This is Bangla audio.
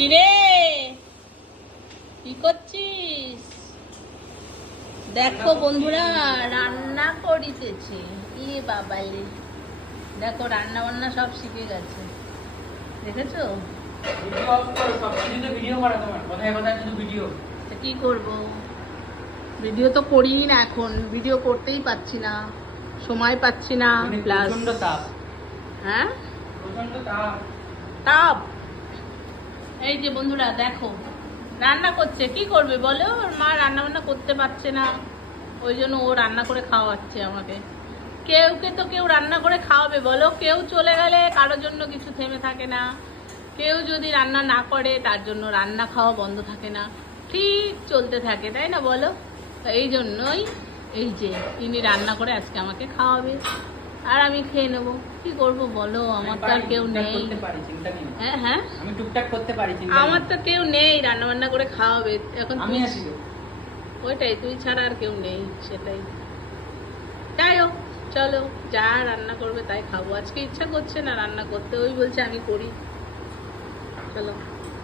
কিরে কি করছিস? দেখো বন্ধুরা রান্না করিতেছে। ই বাবালে, দেখো রান্না বান্না সব শিখে গেছে, দেখেছো? কি করব, ভিডিও তো করি না, এখন ভিডিও করতেই পাচ্ছি না, সময় পাচ্ছি না। প্লাস হ্যাঁ তাপ। এই যে বন্ধুরা দেখো রান্না করছে, কি করবে বলো? ওর মা রান্না বান্না করতে পারছে না, ওই জন্য ও রান্না করে খাওয়াচ্ছে আমাকে। কেউ রান্না করে খাওয়াবে বলো? কেউ চলে গেলে কারোর জন্য কিছু থেমে থাকে না, কেউ যদি রান্না না করে তার জন্য রান্না খাওয়া বন্ধ থাকে না, ঠিক চলতে থাকে, তাই না বলো? এই জন্যই এই যে তিনি রান্না করে আজকে আমাকে খাওয়াবে আর আমি খেয়ে নেবো। কি করবো বলো, আমার তো আর কেউ নেই। হ্যাঁ হ্যাঁ আমি টুকটাক করতে পারি, আমার তো কেউ নেই রান্না বান্না করে খাওয়াবে এখন। আমি আসি তো। ওইটাই, তুই ছাড়া আর কেউ নেই, সেটাই। যাই হোক চলো, যা রান্না করবে তাই খাবো। আজকে ইচ্ছা করছে না রান্না করতে, ওই বলছে আমি করি। চলো।